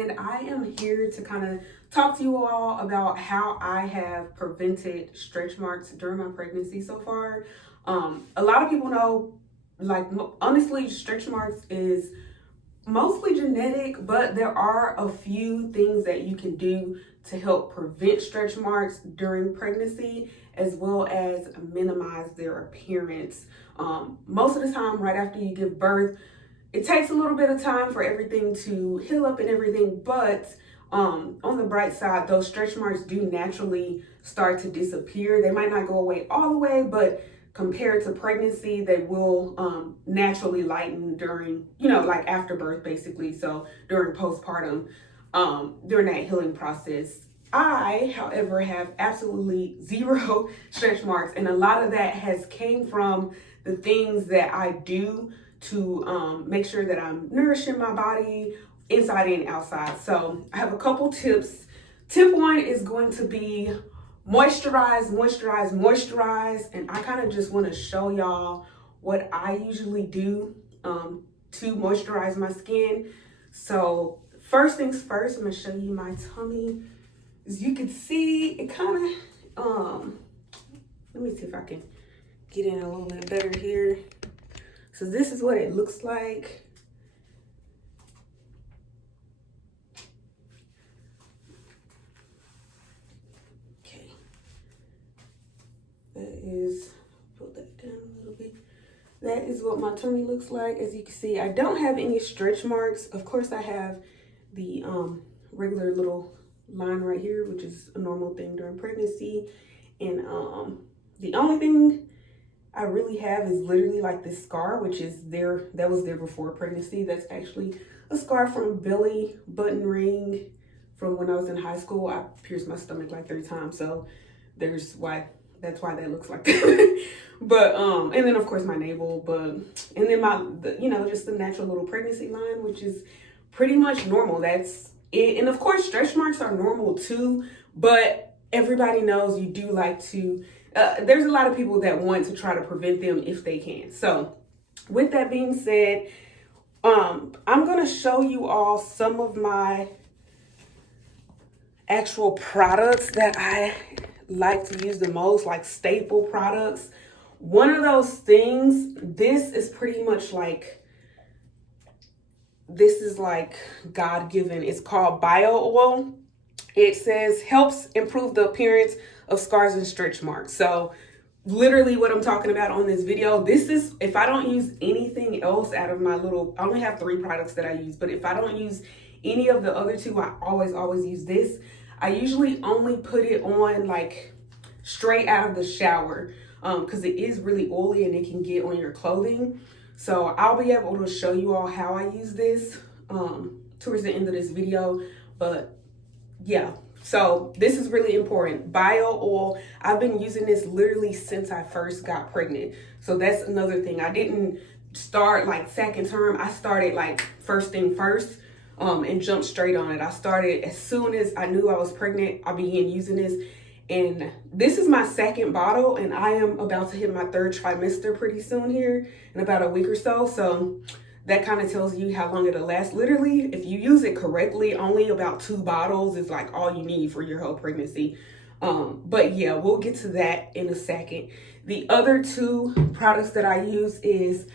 and I am here to kind of talk to you all about how I have prevented stretch marks during my pregnancy so far. A lot of people know, like, honestly, stretch marks is mostly genetic, but there are a few things that you can do to help prevent stretch marks during pregnancy, as well as minimize their appearance. Most of the time, right after you give birth, it takes a little bit of time for everything to heal up and everything, but on the bright side, those stretch marks do naturally start to disappear. They might not go away all the way, but compared to pregnancy, they will naturally lighten during, like after birth, basically. So during postpartum, during that healing process. I, however, have absolutely zero stretch marks, and a lot of that has came from the things that I do to make sure that I'm nourishing my body inside and outside. So I have a couple tips. Tip one is going to be moisturize. And I kind of just want to show y'all what I usually do to moisturize my skin. So first things first, I'm going to show you my tummy. As you can see, it kind of, let me see if I can get in a little bit better here. So this is what it looks like. Okay. That is, pull that down a little bit. That is what my tummy looks like. As you can see, I don't have any stretch marks. Of course, I have the regular little line right here, which is a normal thing during pregnancy. And the only thing I really have is literally like this scar, which is there, that was there before pregnancy. That's actually a scar from belly button ring from when I was in high school. I pierced my stomach like 3 times, so that's why that looks like that. But and then of course my navel, and then just the natural little pregnancy line, which is pretty much normal. That's it. And of course stretch marks are normal too, but everybody knows you do like to there's a lot of people that want to try to prevent them if they can. So with that being said, I'm going to show you all some of my actual products that I like to use the most, like staple products. One of those things, this is like God-given. It's called bio oil. It says helps improve the appearance of scars and stretch marks. So literally what I'm talking about on this video, this is, if I don't use anything else out of my I only have 3 products that I use, but if I don't use any of the other 2, I always use this. I usually only put it on like straight out of the shower because it is really oily and it can get on your clothing. So I'll be able to show you all how I use this towards the end of this video. But yeah, so this is really important. Bio oil, I've been using this literally since I first got pregnant. So that's another thing. I didn't start like second term. I started like first thing first and jumped straight on it. I started as soon as I knew I was pregnant. I began using this. And this is my 2nd bottle, and I am about to hit my 3rd trimester pretty soon here in about a week or so. So that kind of tells you how long it'll last. Literally, if you use it correctly, only about 2 bottles is like all you need for your whole pregnancy. But yeah, we'll get to that in a second. The other 2 products that I use is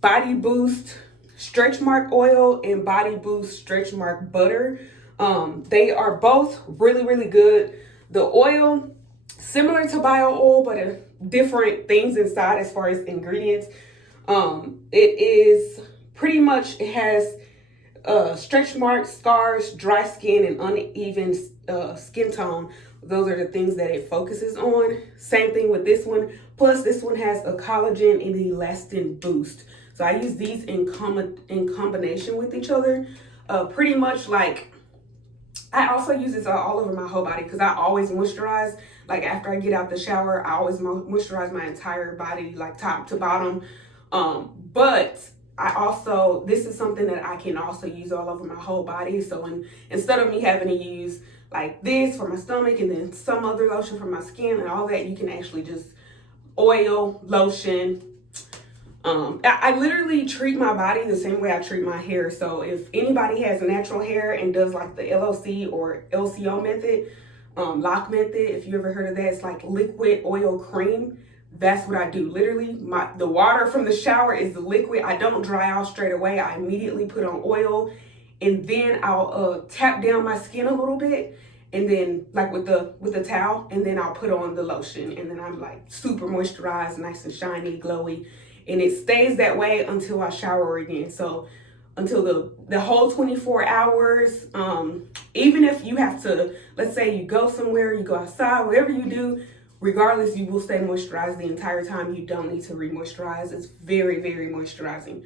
Body Boost Stretch Mark Oil and Body Boost Stretch Mark Butter. They are both really, really good. The oil, similar to bio oil, but different things inside as far as ingredients. It is pretty much, it has stretch marks, scars, dry skin, and uneven skin tone. Those are the things that it focuses on. Same thing with this one. Plus, this one has a collagen and elastin boost. So I use these in combination with each other. Pretty much like, I also use this all over my whole body because I always moisturize. Like after I get out the shower, I always moisturize my entire body, like top to bottom. But this is something that I can also use all over my whole body. So instead of me having to use like this for my stomach and then some other lotion for my skin and all that, you can actually just oil, lotion, I literally treat my body the same way I treat my hair. So if anybody has natural hair and does like the LOC or LCO method, lock method, if you ever heard of that, it's like liquid oil cream. That's what I do. Literally, the water from the shower is the liquid. I don't dry off straight away. I immediately put on oil, and then I'll tap down my skin a little bit, and then like with the towel, and then I'll put on the lotion, and then I'm like super moisturized, nice and shiny, glowy, and it stays that way until I shower again. So until the whole 24 hours, even if you have to, let's say you go somewhere, you go outside, whatever you do, regardless, you will stay moisturized the entire time. You don't need to re-moisturize. It's very, very moisturizing.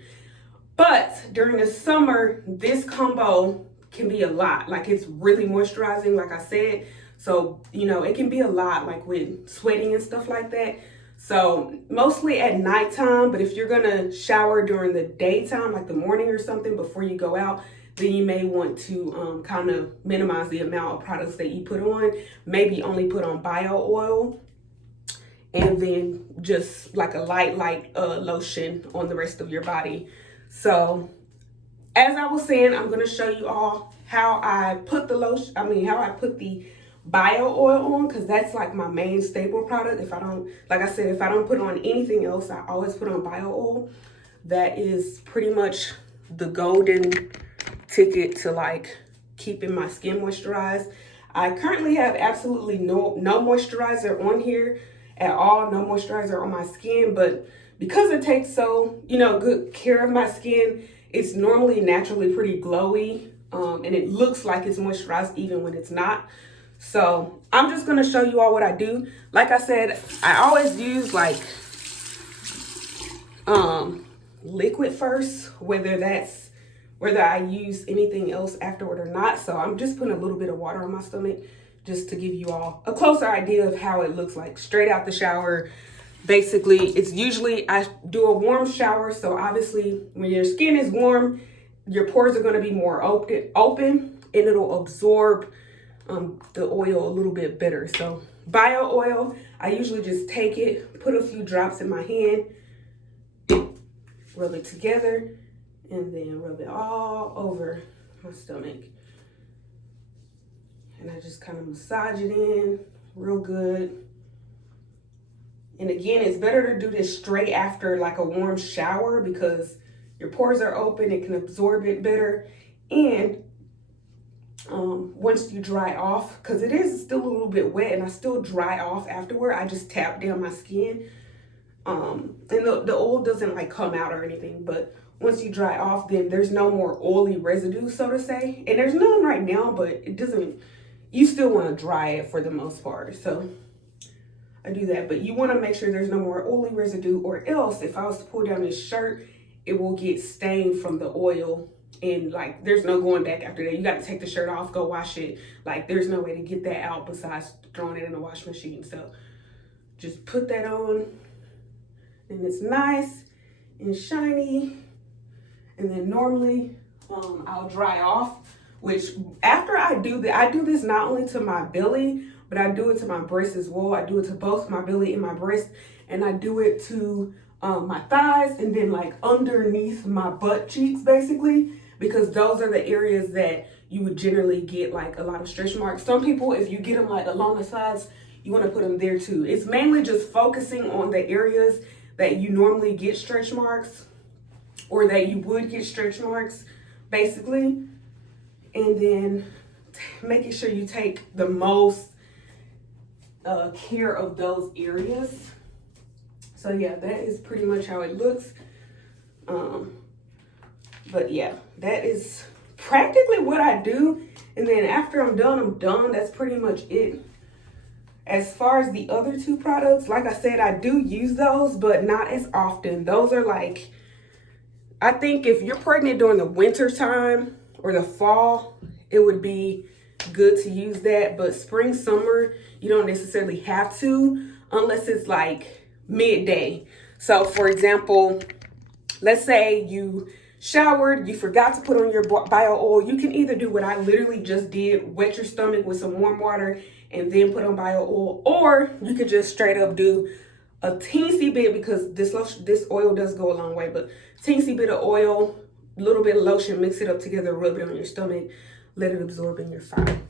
But during the summer, this combo can be a lot. Like, it's really moisturizing, like I said. So, you know, it can be a lot, like with sweating and stuff like that. So mostly at nighttime, but if you're gonna shower during the daytime, like the morning or something before you go out, then you may want to kind of minimize the amount of products that you put on. Maybe only put on bio oil, and then just like a light lotion on the rest of your body. So as I was saying, I'm gonna show you all how I put the lotion, how I put the bio oil on, because that's like my main staple product. If I don't, like I said, if I don't put on anything else, I always put on bio oil. That is pretty much the golden ticket to like keeping my skin moisturized. I currently have absolutely no moisturizer on here at all, no moisturizer on my skin, but because it takes so, good care of my skin, it's normally naturally pretty glowy, and it looks like it's moisturized even when it's not. So I'm just gonna show you all what I do. Like I said, I always use like liquid first, whether I use anything else afterward or not. So I'm just putting a little bit of water on my stomach just to give you all a closer idea of how it looks like straight out the shower. Basically, it's usually, I do a warm shower. So obviously when your skin is warm, your pores are gonna be more open and it'll absorb the oil a little bit better. So bio oil, I usually just take it, put a few drops in my hand, rub it together, and then rub it all over my stomach. And I just kind of massage it in real good. And again, it's better to do this straight after like a warm shower because your pores are open, it can absorb it better. And once you dry off, because it is still a little bit wet and I still dry off afterward, I just tap down my skin, and the oil doesn't like come out or anything, but once you dry off, then there's no more oily residue, so to say, and there's none right now, but it doesn't, you still want to dry it for the most part. So I do that, but you want to make sure there's no more oily residue, or else if I was to pull down this shirt, it will get stained from the oil. And like, there's no going back after that. You got to take the shirt off, go wash it. Like, there's no way to get that out besides throwing it in the wash machine. So just put that on, and it's nice and shiny. And then normally I'll dry off, which after I do this not only to my belly, but I do it to my breast as well. I do it to both my belly and my breast, and I do it to my thighs, and then like underneath my butt cheeks, basically, because those are the areas that you would generally get like a lot of stretch marks. Some people, if you get them like along the sides, you want to put them there too. It's mainly just focusing on the areas that you normally get stretch marks, or that you would get stretch marks, basically. And then making sure you take the most care of those areas. So yeah, that is pretty much how it looks. But yeah, that is practically what I do. And then after I'm done. That's pretty much it. As far as the other two products, like I said, I do use those, but not as often. Those are like, I think if you're pregnant during the winter time or the fall, it would be good to use that. But spring, summer, you don't necessarily have to, unless it's like midday. So for example, let's say you showered, you forgot to put on your bio oil. You can either do what I literally just did, wet your stomach with some warm water and then put on bio oil, or you could just straight up do a teensy bit, because this oil does go a long way, but teensy bit of oil, a little bit of lotion, mix it up together, rub it on your stomach, let it absorb, and you're fine.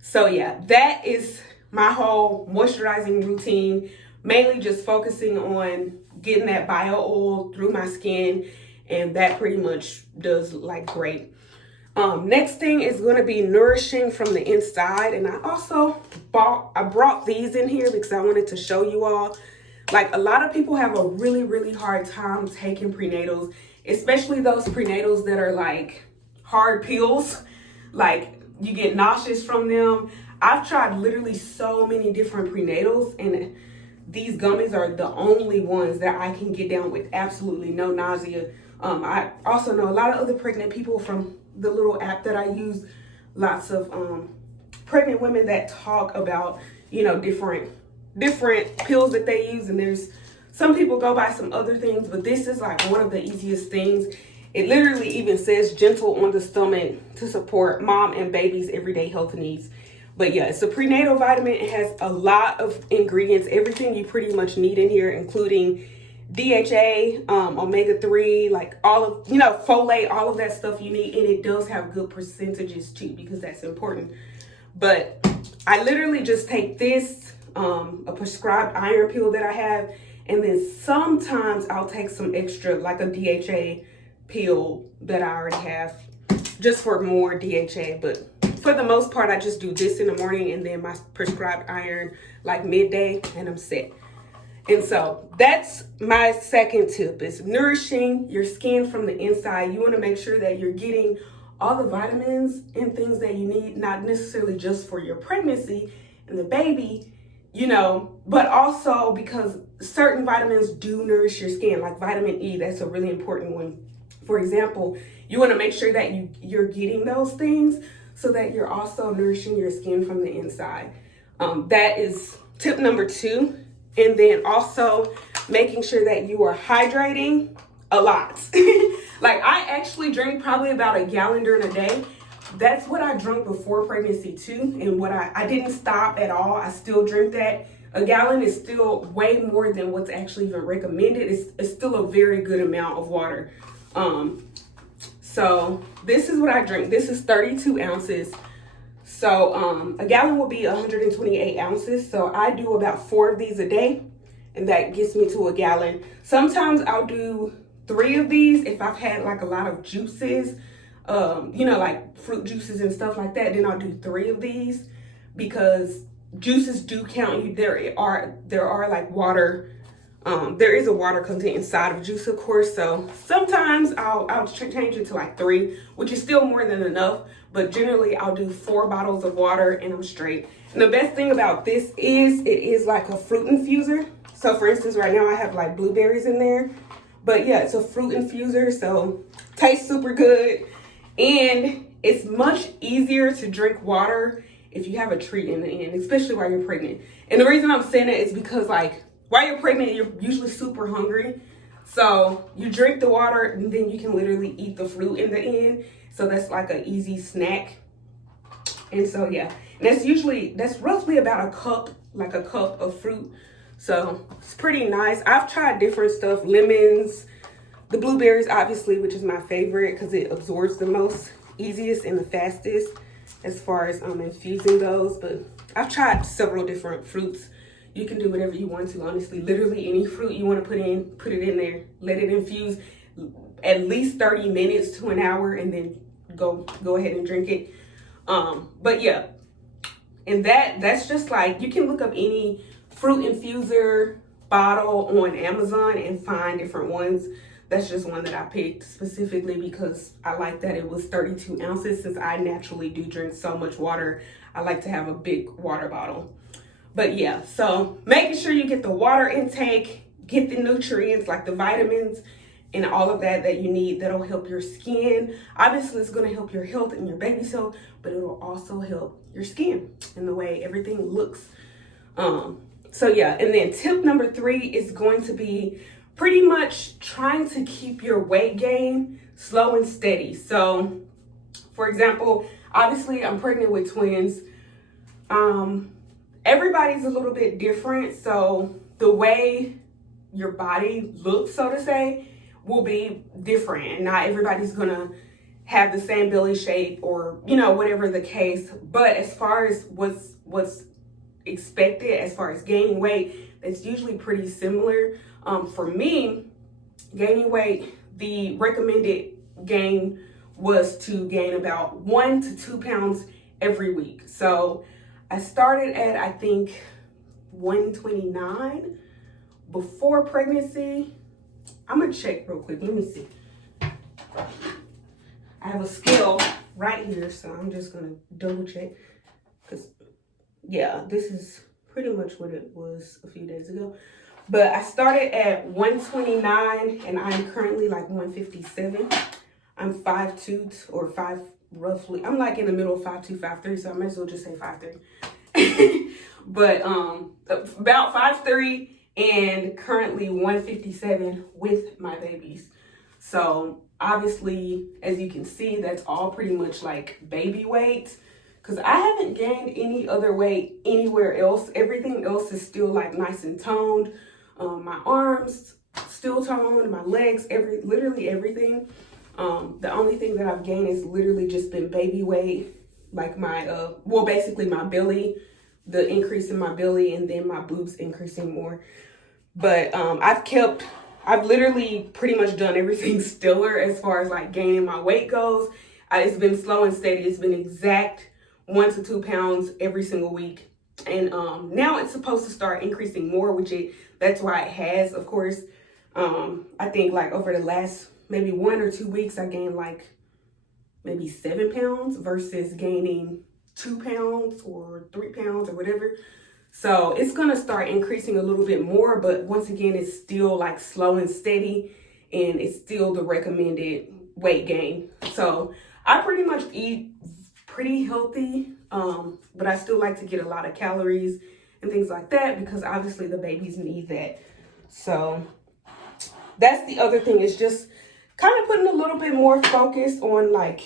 So yeah, that is my whole moisturizing routine, mainly just focusing on getting that bio oil through my skin, and that pretty much does like great. Next thing is going to be nourishing from the inside, and I also brought these in here because I wanted to show you all. Like, a lot of people have a really hard time taking prenatals, especially those prenatals that are like hard pills. Like, you get nauseous from them. I've tried literally so many different prenatals, and these gummies are the only ones that I can get down with absolutely no nausea. I also know a lot of other pregnant people from the little app that I use, lots of pregnant women that talk about, you know, different pills that they use, and there's some people go by some other things, but this is like one of the easiest things. It literally even says gentle on the stomach to support mom and baby's everyday health needs. But yeah, it's a prenatal vitamin. It has a lot of ingredients, everything you pretty much need in here, including DHA, omega-3, like all of, you know, folate, all of that stuff you need. And it does have good percentages too, because that's important. But I literally just take this, a prescribed iron pill that I have, and then sometimes I'll take some extra, like a DHA pill that I already have, just for more DHA. But for the most part, I just do this in the morning and then my prescribed iron like midday, and I'm set. And so that's my second tip, is nourishing your skin from the inside. You want to make sure that you're getting all the vitamins and things that you need, not necessarily just for your pregnancy and the baby, you know, but also because certain vitamins do nourish your skin, like vitamin E. That's a really important one. For example, you want to make sure that you're getting those things so that you're also nourishing your skin from the inside. That is tip number 2. And then also making sure that you are hydrating a lot. Like, I actually drink probably about a gallon during a day. That's what I drank before pregnancy too. And what I didn't stop at all. I still drink that. A gallon is still way more than what's actually even recommended. It's still a very good amount of water. So this is what I drink. This is 32 ounces. So a gallon will be 128 ounces. So I do about 4 of these a day, and that gets me to a gallon. Sometimes I'll do 3 of these if I've had like a lot of juices, you know, like fruit juices and stuff like that. Then I'll do 3 of these, because juices do count. There are like water. There is a water content inside of juice, of course. So sometimes I'll change it to like 3, which is still more than enough. But generally, I'll do 4 bottles of water and I'm straight. And the best thing about this is it is like a fruit infuser. So for instance, right now I have like blueberries in there. But yeah, it's a fruit infuser, so tastes super good. And it's much easier to drink water if you have a treat in the end, especially while you're pregnant. And the reason I'm saying that is because, like, while you're pregnant, you're usually super hungry. So you drink the water and then you can literally eat the fruit in the end. So that's like an easy snack. And so yeah, and that's roughly about a cup of fruit. So it's pretty nice. I've tried different stuff, lemons, the blueberries, obviously, which is my favorite because it absorbs the most, easiest and the fastest as far as infusing those. But I've tried several different fruits. You can do whatever you want to, honestly. Literally any fruit you want to put it in there. Let it infuse at least 30 minutes to an hour, and then go ahead and drink it. But yeah, and that's just like, you can look up any fruit infuser bottle on Amazon and find different ones. That's just one that I picked specifically because I like that it was 32 ounces. Since I naturally do drink so much water, I like to have a big water bottle. But yeah, so making sure you get the water intake, get the nutrients like the vitamins and all of that you need, that'll help your skin. Obviously, it's going to help your health and your baby's health, but it'll also help your skin and the way everything looks. So yeah, and then tip number 3 is going to be pretty much trying to keep your weight gain slow and steady. So for example, obviously I'm pregnant with twins. Everybody's a little bit different. So the way your body looks, so to say, will be different. And not everybody's gonna have the same belly shape or, you know, whatever the case. But as far as what's expected, as far as gaining weight, it's usually pretty similar. For me, gaining weight, the recommended gain was to gain about 1 to 2 pounds every week. So I started at, I think, 129 before pregnancy. I'm gonna check real quick. Let me see. I have a scale right here, so I'm just gonna double check. Because, yeah, this is pretty much what it was a few days ago. But I started at 129 and I'm currently like 157. I'm 5'2" or 5 roughly. I'm like in the middle of 5'2", 5'3", so I might as well just say 5'3". But about 5'3" and currently 157 with my babies. So obviously, as you can see, that's all pretty much like baby weight. Because I haven't gained any other weight anywhere else. Everything else is still like nice and toned. My arms still toned, my legs, literally everything. The only thing that I've gained is literally just been baby weight, like my basically my belly, the increase in my belly, and then my boobs increasing more. But I've literally pretty much done everything stiller as far as like gaining my weight goes. It's been slow and steady. It's been exact 1 to 2 pounds every single week. And now it's supposed to start increasing more, that's why it has, of course. I think like over the last maybe 1 or 2 weeks, I gained like maybe 7 pounds versus gaining 2 pounds or 3 pounds or whatever. So it's gonna start increasing a little bit more, but once again, it's still like slow and steady, and it's still the recommended weight gain. So I pretty much eat pretty healthy, but I still like to get a lot of calories and things like that because obviously the babies need that. So that's the other thing, is just kind of putting a little bit more focus on like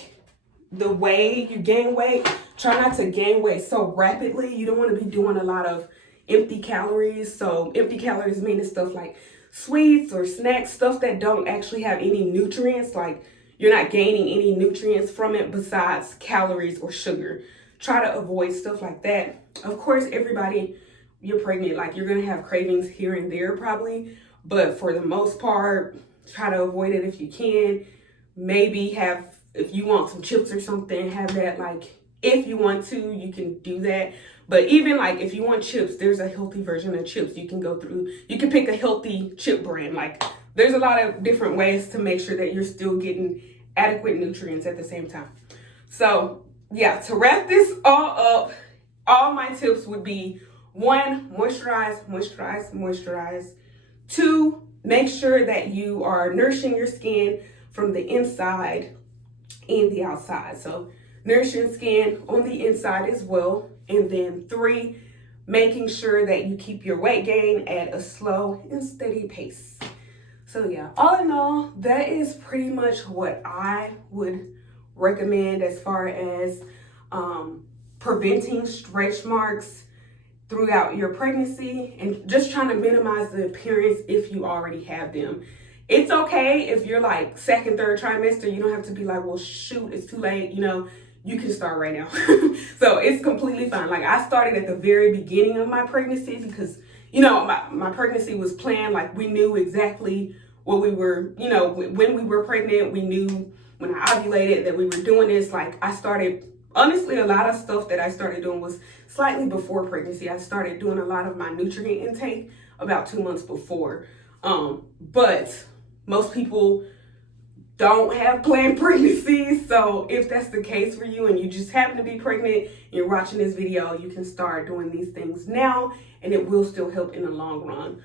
the way you gain weight. Try not to gain weight so rapidly. You don't want to be doing a lot of empty calories. So empty calories meaning stuff like sweets or snacks, stuff that don't actually have any nutrients. Like you're not gaining any nutrients from it besides calories or sugar. Try to avoid stuff like that. Of course, everybody, you're pregnant, like you're going to have cravings here and there probably. But for the most part, try to avoid it if you can. Maybe if you want some chips or something, have that. Like if you want to, you can do that. But even like if you want chips, there's a healthy version of chips. You can pick a healthy chip brand. Like there's a lot of different ways to make sure that you're still getting adequate nutrients at the same time. So yeah, to wrap this all up, all my tips would be: 1, moisturize, moisturize, moisturize. 2, make sure that you are nourishing your skin from the inside and the outside. So nourishing skin on the inside as well. And then 3, making sure that you keep your weight gain at a slow and steady pace. So yeah, all in all, that is pretty much what I would recommend as far as preventing stretch marks throughout your pregnancy, and just trying to minimize the appearance if you already have them. It's okay if you're like 2nd, 3rd trimester. You don't have to be like, well, shoot, it's too late. You know, you can start right now. So it's completely fine. Like I started at the very beginning of my pregnancy because, you know, my pregnancy was planned. Like we knew exactly what we were, you know, when we were pregnant. We knew when I ovulated that we were doing this. Like I started, honestly, a lot of stuff that I started doing was slightly before pregnancy. I started doing a lot of my nutrient intake about 2 months before. But most people don't have planned pregnancies. So if that's the case for you and you just happen to be pregnant, you're watching this video, you can start doing these things now and it will still help in the long run.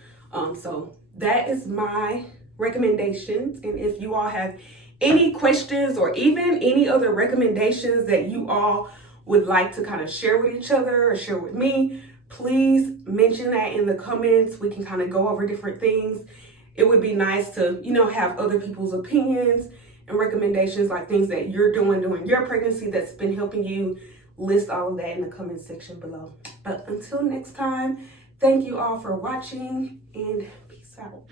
So that is my recommendations. And if you all have any questions or even any other recommendations that you all would like to kind of share with each other or share with me, please mention that in the comments. We can kind of go over different things. It would be nice to, you know, have other people's opinions and recommendations, like things that you're doing during your pregnancy that's been helping you. List all of that in the comment section below. But until next time, thank you all for watching and peace. Out.